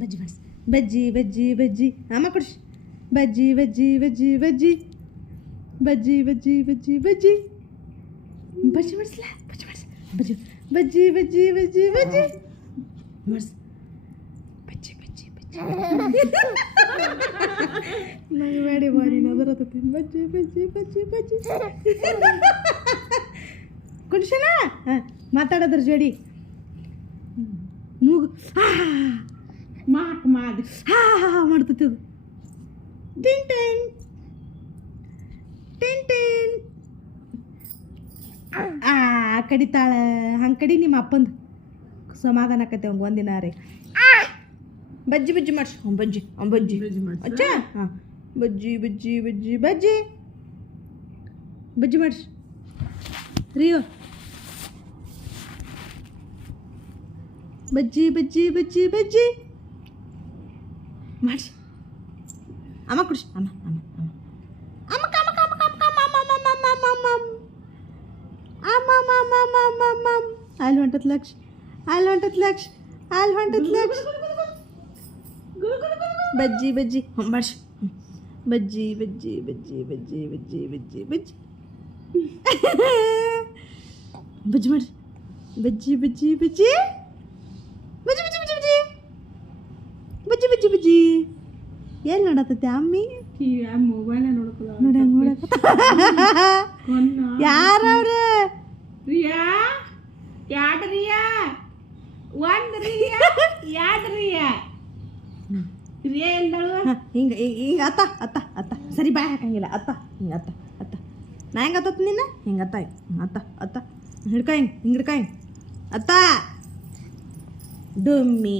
ಬಜ್ಜಿ ಮಾಡಿಸ್ ಬಜ್ಜಿ ಬಜ್ಜಿ ಬಜ್ಜಿ ಅಮ್ಮ ಕೊಡ್ಸಿ ಬಜ್ಜಿ ಬಜ್ಜಿ ಬಜ್ಜಿ ಬಜ್ಜಿ ಬಜ್ಜಿ ಬಜ್ಜಿ ಬಜ್ಜಿ ಬಜ್ಜಿ ಬಜ್ಜಿ ಮಾಡಿಸ್ಲಾ ಬಜ್ಜಿ ಮಾಡಿಸ್ ಬಜ್ಜಿ ಬಜ್ಜಿ ಬಜ್ಜಿ ಬಜ್ಜಿ ಬಜ್ಜಿ ಮಾಡಿಸ್ ಬಜ್ಜಿ ಬಜ್ಜಿ ಬಜ್ಜಿ ನಂಗೆ ಬೇಡಿ ಮಾಡಿ ಅದರತತಿ ಬಜ್ಜಿ ಬಜ್ಜಿ ಬಜ್ಜಿ ಬಜ್ಜಿ ಕುಡಿಸೋಣ ಹಾಂ ಮಾತಾಡೋದ್ರ ಜೋಡಿ ಮೂಗು ಮಾದು ಮಾಡ್ತತಿ ಅದು ಟಿನ್ ಟಿನ್ ಟಿನ್ ಟಿನ್ ಕಡಿತಾಳ ಹಂಗೆ ಕಡಿ ನಿಮ್ಮ ಅಪ್ಪಂದು ಸಮಾಧಾನ ಆಕತಿ ಅವಂಗೆ ಒಂದಿನ ರೀ ಬಜ್ಜಿ ಬಜ್ಜಿ ಮಾಡ್ಸಿ ಬಜ್ಜಿ ಬಜ್ಜಿ ಅಚ್ಚ ಹಾಂ ಬಜ್ಜಿ ಬಜ್ಜಿ ಬಜ್ಜಿ ಬಜ್ಜಿ ಬಜ್ಜಿ ಮಾಡಿಸಿ ರಿಯೋ ಬಜ್ಜಿ ಬಜ್ಜಿ ಬಜ್ಜಿ ಬಜ್ಜಿ ಮಾಡಿಸಿ ಅಮ್ಮ ಕುಡಿಸಿ ಅಮ್ಮ ಅಮ್ಮ ಅಮ್ಮ ಅಲ್ಲಿ ಹೊಂಟತ್ ಲಕ್ಷ ಅಲ್ಲಿ ಹೊಂಟತ್ ಲಕ್ಷ ಅಲ್ಲಿ ಹೊಂಟತ್ ಲಕ್ಷ ಬಜ್ಜಿ ಬಜ್ಜಿ ಮಾಡಿಸಿ ಬಜ್ಜಿ ಬಜ್ಜಿ ಬಜ್ಜಿ ಬಜ್ಜಿ ಬಜ್ಜಿ ಬಜ್ಜಿ ಬಜ್ಜಿ ಬಜ್ಜಿ ಮಾಡಿಸಿ ಬಜ್ಜಿ ಬಜ್ಜಿ ಬಜ್ಜಿ ಬಜ್ಜಿ ಬಜ್ಜಿ ಬಜ್ಜಿ ಬಜ್ಜಿ ಬಜ್ಜಿ ಬಜ್ಜಿ ಬಜ್ಜಿ ಎಲ್ಲಿ ನೋಡತ್ತೈತೆ ಅಮ್ಮಿ ಮೊಬೈಲ್ ಯಾರವ್ರ ರಿಯಾ ಯಾಡ್ ರಿಯಾ ಒಂದ್ ರಿಯಾ ಯಾಡ್ ರಿಯಾ ರಿಯಾ ಎಂದಳು ಹಿಂಗೆ ಹಿಂಗೆ ಅತ್ತ ಅತ್ತ ಅತ್ತ ಸರಿ ಬಾಯ್ ಹಾಕಂಗಿಲ್ಲ ಅತ್ತ ಹಿಂಗೆ ಅತ್ತ ಅತ್ತ ನಾ ಹೆಂಗೆ ಅತ್ತ ನಿನ್ನ ಹಿಂಗೆ ಅತ್ತ ಅತ್ತ ಅತ್ತ ಹಿಡ್ಕ ಹಿಂಗೆ ಹಿಂಗೆ ಹಿಡ್ಕ ಹಿಂಗೆ ಅತ್ತ ಡುಮ್ಮಿ